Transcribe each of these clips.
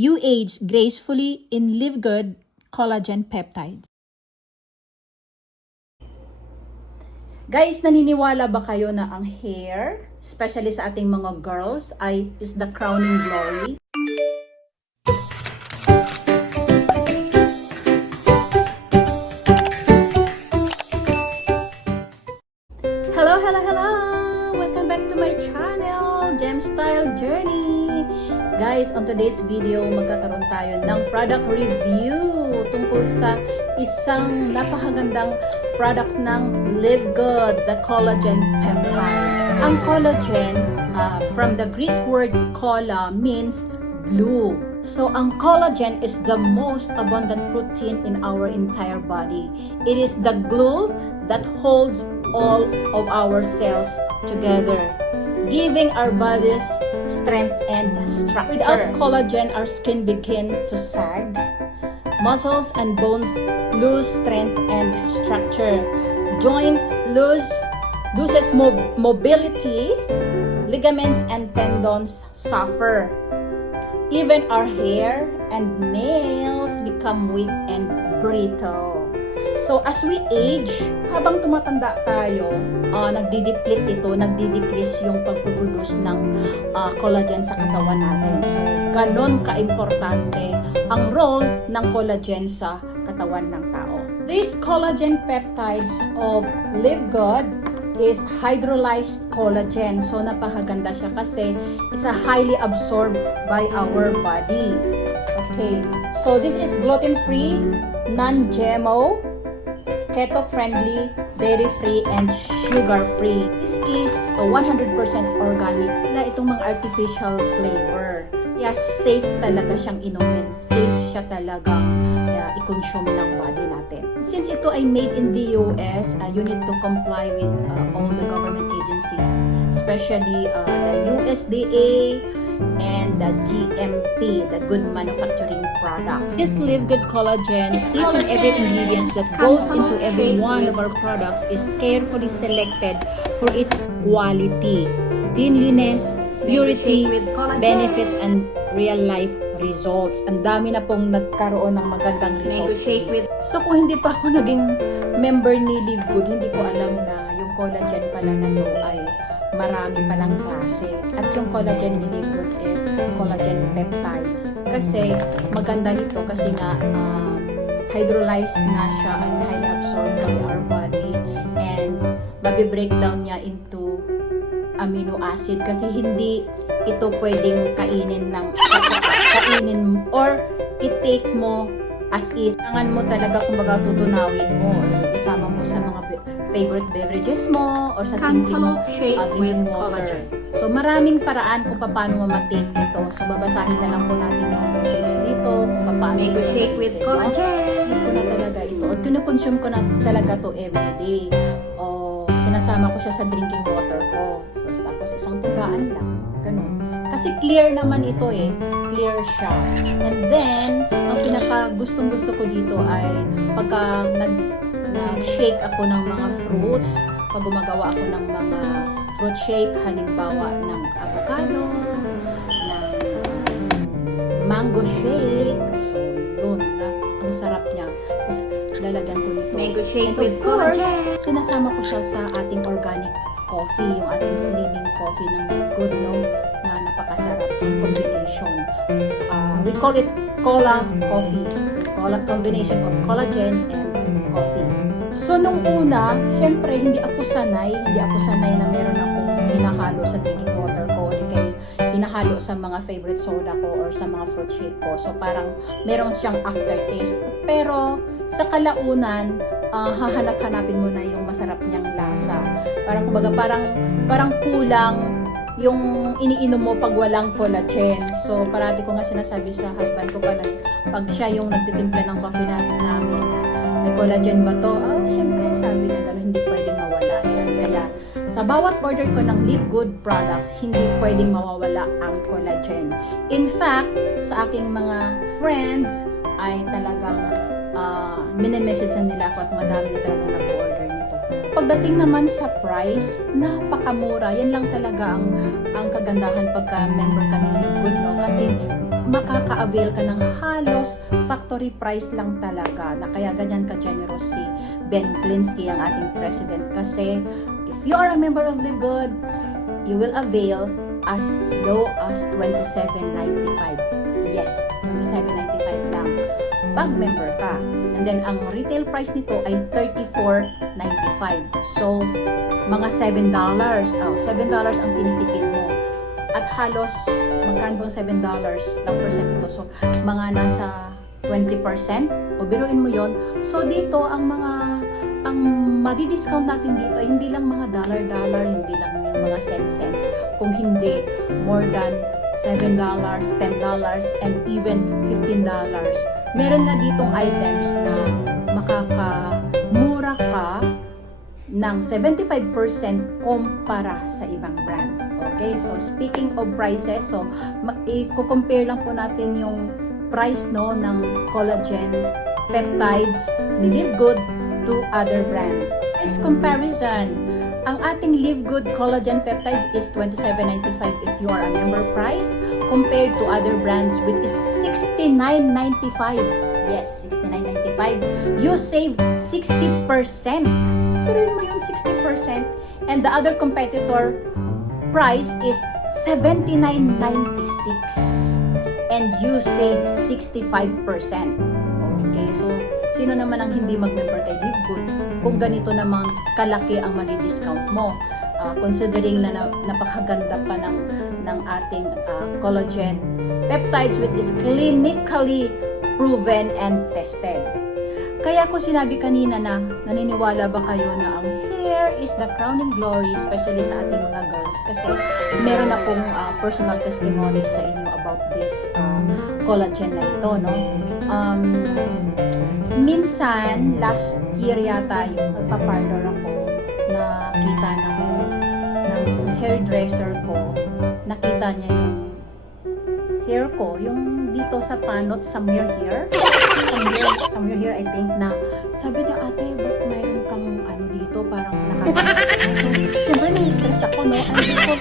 You age gracefully in Live Good collagen peptides. Guys, naniniwala ba kayo na ang hair, especially sa ating mga girls, is the crowning glory? Hello! Welcome back to my channel, Gem Style Journey. Guys, on today's video, magkakaroon tayo ng product review tungkol sa isang napakagandang product ng Live Good, the collagen peptides. Ang collagen, from the Greek word colla, means glue. So, ang collagen is the most abundant protein in our entire body. It is the glue that holds all of our cells together, giving our bodies strength and structure. Without collagen, our skin begins to sag, muscles and bones lose strength and structure, joint loses mobility, ligaments and tendons suffer. Even our hair and nails become weak and brittle. So as we age, habang tumatanda tayo, nagdi-deplete ito, nagdi-decrease yung pagproduce ng collagen sa katawan natin. So ganon ka-importante ang role ng collagen sa katawan ng tao. These collagen peptides of Live Good is hydrolyzed collagen. So napakaganda siya kasi it's a highly absorbed by our body. Okay. So this is gluten-free, non-GMO, keto-friendly, dairy-free, and sugar-free. This is a 100% organic. Wala itong mga artificial flavor. Yes, safe talaga siyang inumin. Safe siya talaga i-consume ng body natin. Since ito ay made in the US, you need to comply with all the government agencies, especially the USDA and the GMP, the Good Manufacturing Product. This Live Good collagen, each and every ingredient that goes into every one of our products is carefully selected for its quality, cleanliness, purity, benefits, and real-life results. Ang dami na pong nagkaroon ng magandang results. So kung hindi pa ako naging member ni Live Good, hindi ko alam na yung collagen pala na to ay marami palang klase. At yung collagen ni Live Good is collagen peptides. Kasi maganda ito kasi nga hydrolyzed nga siya and highly absorbed by our body, and mabi-breakdown niya into amino acid kasi hindi ito pwedeng kainin or i-take mo as is. Kailangan mo talaga, kumbaga, tutunawin mo, isama mo sa mga favorite beverages mo or sa simpleng drinking water. So maraming paraan kung paano mo ma-take ito. So babasahin na lang po natin yung dosage dito, kung paano Mango shake with collagen. Ito na talaga ito. Or kinukonsume ko na talaga to everyday. O sinasama ko siya sa drinking water ko. So tapos isang tugaan lang. Ganun. Kasi clear naman ito clear siya. And then, ang pinaka gustong-gusto ko dito ay pagka nag-shake ako ng mga fruits, pag gumagawa ako ng mga fruit shake, halimbawa ng avocado, ng mango shake. So, yun na. Ang sarap niya. Tapos, lalagyan ko nito. Mango shake and with of course, collagen. sinasama ko siya sa ating organic coffee, yung ating slimming coffee ng Live Good, no? Na napakasarap ang combination. We call it cola coffee. Combination of collagen and coffee. So, nung una, syempre, hindi ako sanay na meron akong hinahalo sa drinking water ko, o kaya hinahalo sa mga favorite soda ko or sa mga fruit shake ko. So, parang meron siyang aftertaste. Pero, sa kalaunan, hahanap-hanapin mo na yung masarap niyang lasa. Parang, kumbaga, parang kulang yung iniinom mo pag walang collagen. So, parati ko nga sinasabi sa husband ko pag siya yung nagtitimpla ng coffee namin, may collagen ba to? Syempre, sabi niya gano'n, hindi pwedeng mawala yan. Kaya, sa bawat order ko ng Live Good products, hindi pwedeng mawawala ang collagen. In fact, sa aking mga friends, ay talagang mini-message na nila ako at madami na talagang nag-order nito. Pagdating naman sa price, napakamura. Yan lang talaga ang kagandahan pagka member ka ni Live Good, no? Kasi makaka-avail ka ng halos factory price lang talaga, na kaya ganyan ka-generous si Ben Glinsky, ang ating president, kasi if you are a member of Live Good, you will avail as low as $27.95. Yes, $27.95 lang pag member ka. And then ang retail price nito ay $34.95. So mga $7. Oh, $7 ang tinitipid mo. At halos magkano bang $7 lang percent ito? So mga nasa 20%. O biruin mo yon. So dito ang madi-discount natin dito ay hindi lang mga dollar, hindi lang yung mga cents, kung hindi more than $7, $10, and even $15. Meron na ditong items na makakamura ka ng 75% kumpara sa ibang brand. Okay? So, speaking of prices, so, i-compare lang po natin yung price no ng collagen peptides ni Live Good to other brand. Price comparison. Ang ating Live Good collagen peptides is $27.95 if you are a member price, compared to other brands which is $69.95. Yes, $69.95. You save 60%. Turuin mo yung 60%. And the other competitor price is $79.96. And you save 65%. Okay, so sino naman ang hindi mag-member kay Live Good kung ganito namang kalaki ang mani-discount mo, considering na napakaganda pa ng ating collagen peptides which is clinically proven and tested. Kaya ko sinabi kanina na naniniwala ba kayo na ang hair is the crowning glory, especially sa ating mga girls, kasi meron akong personal testimonies sa inyo about this collagen na ito, no? Minsan, last year yata, yung nagpa-parlor ako, nakita ng hairdresser ko, nakita niya yung hair ko, yung dito sa panot, somewhere here, I think, na sabi niya, ate, ba't mayroon kang ano dito, parang nakakatawa. So, siyempre, na-stress ako, no? And dito,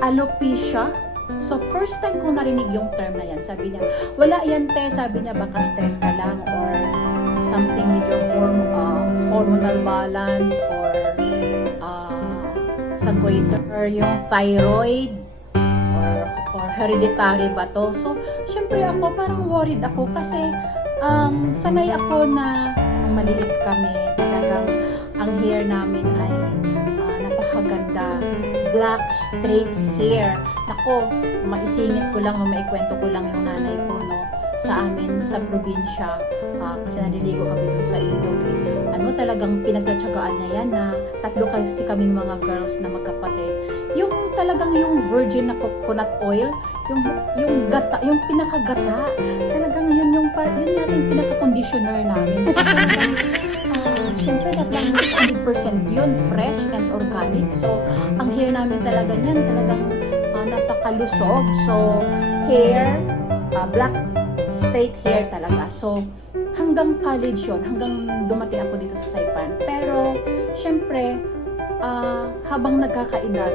alopecia. So, first time kong narinig yung term na yan, sabi niya, wala yan, te, sabi niya, baka stress ka lang, or something with your hormonal balance, or sa goiter, yung thyroid, or hereditary ba to. So, syempre ako, parang worried ako, kasi sanay ako na maliit kami, talagang ang hair namin ay napakaganda, black straight hair. Nako, maisingit ko lang, maikwento ko lang yung nanay ko, no, sa amin sa probinsya, kasi naliligo kami dun sa ilog, eh. Ano, talagang pinagtatsagaan niya yan, na tatlo kasi kaming mga girls na magkapatid. Yung talagang yung virgin na coconut oil, yung gata, yung pinakagata, talagang yun yun natin yung pinaka-conditioner namin. So talagang syempre talagang 100% yun, fresh and organic. So ang hair namin talaga niyan, talagang napakalusog. So hair, black straight hair talaga. So hanggang college yun, hanggang dumating ako dito sa Saipan. Pero syempre habang nagkakaedad,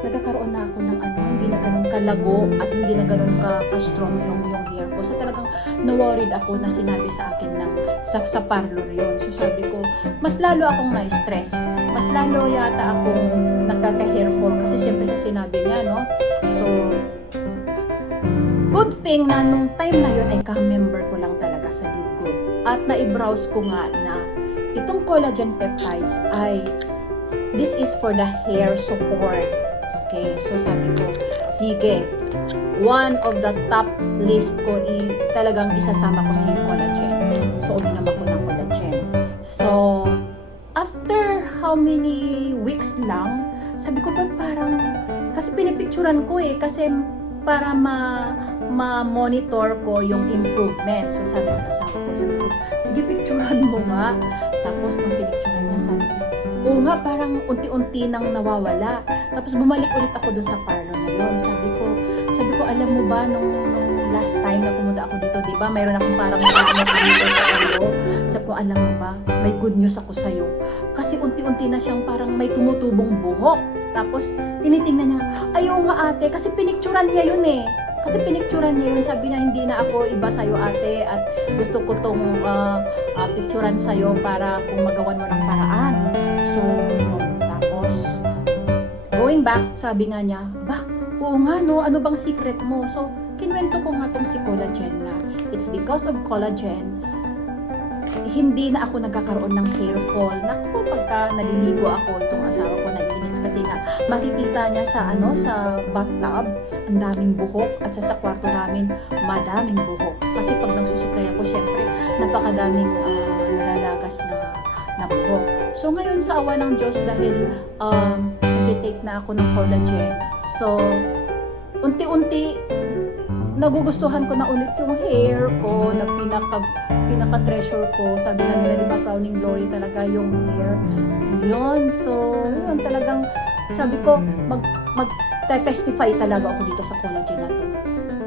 nagkakaroon na ako ng hindi na ganun kalago at hindi na ganun ka-strong yung hair ko. So talagang na-worried ako na sinabi sa akin ng sa parlor yun. So sabi ko, mas lalo akong na-stress. Mas lalo yata akong nagkaka-hair fall kasi siyempre sa sinabi niya, no? So, good thing na nung time na yun ay ka-member ko lang talaga sa Live Good. At na-browse ko nga na itong collagen peptides ay this is for the hair support. Okay, so sabi ko, sige, one of the top list ko, talagang isasama ko si collagen. So, uminom ako ng collagen. So, after how many weeks lang, sabi ko, ba't parang, kasi pinipicturan ko kasi para ma-monitor ko yung improvement. So, sabi ko, sige, picturan mo nga. Tapos, nung pinicturan niya, sabi niya, oo nga, parang unti-unti nang nawawala. Tapos bumalik ulit ako dun sa parlor na yun. Sabi ko, alam mo ba, nung last time na pumunta ako dito, di ba, mayroon akong parang dito sa ulo. Sabi ko, alam mo ba, may good news ako sa'yo. Kasi unti-unti na siyang parang may tumutubong buhok. Tapos, tinitingnan niya, ayaw nga ate, kasi pinicturan niya yun eh. Kasi pinicturan niya yun, sabi niya hindi na ako iba sa'yo ate at gusto ko tong picturan sa'yo para kung magawan mo ng paraan. So, yun. Tapos, going back, sabi nga niya, oo nga no, ano bang secret mo? So, kinwento ko nga tong si collagen na it's because of collagen hindi na ako nagkakaroon ng hair fall. Naku, pagka naliligo ako, itong asawa ko naiinis kasi nga makikita niya sa sa bathtub, ang daming buhok at sa kwarto namin, madaming buhok. Kasi pag nagsusuklay ako, syempre, napakadaming nalalagas na buhok. So ngayon sa awa ng Diyos dahil nag-take na ako ng collagen. So unti-unti nagugustuhan ko na ulit yung hair ko na pinaka-treasure ko. Sabi nga nila, diba, crowning glory talaga yung hair. Yun. So, yun talagang sabi ko, mag-testify talaga ako dito sa collagen na to.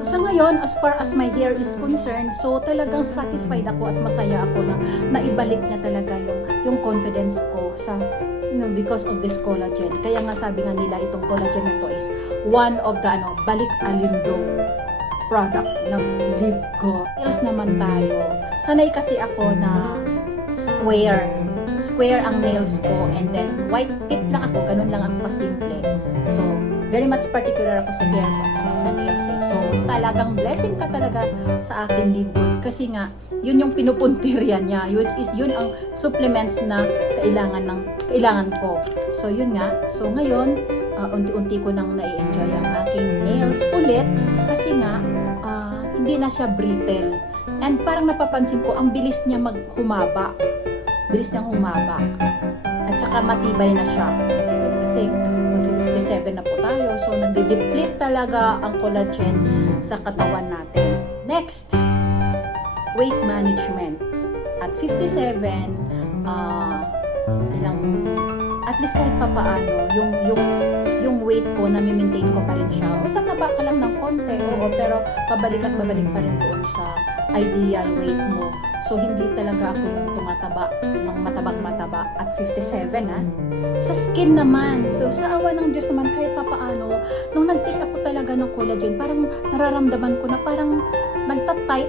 So ngayon, as far as my hair is concerned, so talagang satisfied ako at masaya ako na naibalik niya talaga yung confidence ko sa because of this collagen. Kaya nga sabi nga nila, itong collagen na to is one of the balik alindo products ng lip ko. Nails naman tayo. Sanay kasi ako na square. Square ang nails ko and then white tip lang ako. Ganun lang ako kasimple. So, very much particular ako sa hair ko at saka sa nails eh. So, talagang blessing ka talaga sa akin Live Good. Kasi nga, yun yung pinupuntiryan niya. Which is yun ang supplements na kailangan ko. So, yun nga. So, ngayon, unti-unti ko nang nai-enjoy ang aking nails ulit. Kasi nga, hindi na siya brittle. And parang napapansin ko, ang bilis niya humaba. Bilis niyang humaba. At saka matibay na siya. Kasi 57 na po tayo. So, nagde-deplete talaga ang collagen sa katawan natin. Next, weight management. At 57, at least kahit papaano, yung weight ko, nami-maintain ko pa rin siya. O tataba ka lang ng konti, oo, pero pabalik at babalik pa rin doon sa ideal weight mo. So, hindi talaga ako yung tumataba ng matabang-mataba at 57, ha? Sa skin naman, so sa awa ng Diyos naman, kahit papaano, nung nag-take ako talaga ng collagen, parang nararamdaman ko na parang nagtatight.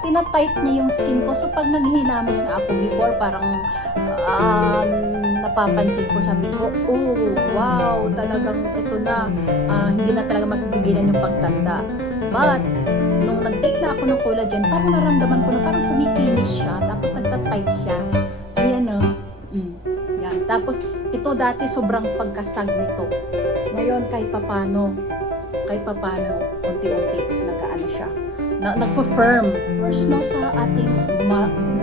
Tinatight niya yung skin ko. So, pag naghihilamos nga ako before, parang napapansin ko, sabi ko, oh, wow, talagang ito na, hindi na talaga magpigilan yung pagtanda. But, nung nag-take na ako ng collagen, parang naramdaman ko na parang kumikinis siya, tapos nagtatight siya. Ayan o. Yan. Tapos, ito dati sobrang pagkasag nito. Ngayon, kahit papano, unti-unti, nag-aano siya. Nag-firm. First, no, sa ating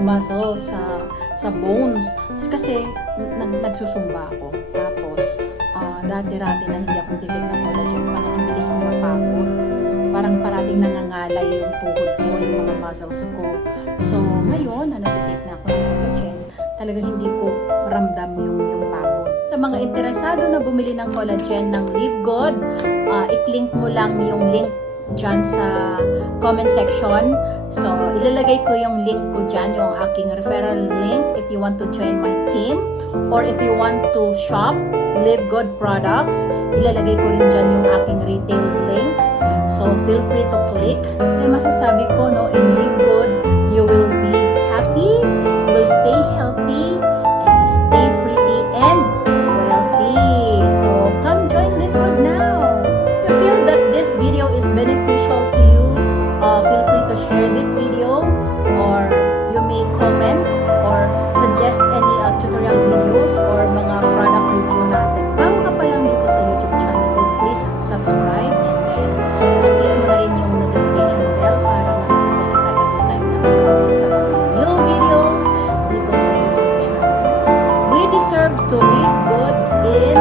muscle, sa bones. Kasi, nagsusumba ako. Tapos, dati-rati na hindi ako titig ng collagen. Parang ang bilis ko mapagod. Parang parating nangangalay yung tuhod ko, yung mga muscles ko. So, ngayon, na nag-take na ako ng collagen, talagang hindi ko ramdam yung pagod. Sa mga interesado na bumili ng collagen ng Live Good, i-click mo lang yung link dyan sa comment section. So, ilalagay ko yung link ko dyan, yung aking referral link if you want to join my team or if you want to shop Live Good products, ilalagay ko rin dyan yung aking retail link. So, feel free to click. Ay masasabi ko, no, in Live Good, you will be happy, you will stay healthy, and stay pretty and wealthy. So, come join Live Good now. If you feel that this video is beneficial to you, feel free to share this video, or you may comment or suggest any tutorial videos or mga product review natin. Bago ka pa lang dito sa YouTube channel ko, please subscribe and then click mo na rin yung notification bell para ma-notify kita every time na mag-upload ako ng new video dito sa YouTube channel. We deserve to live good in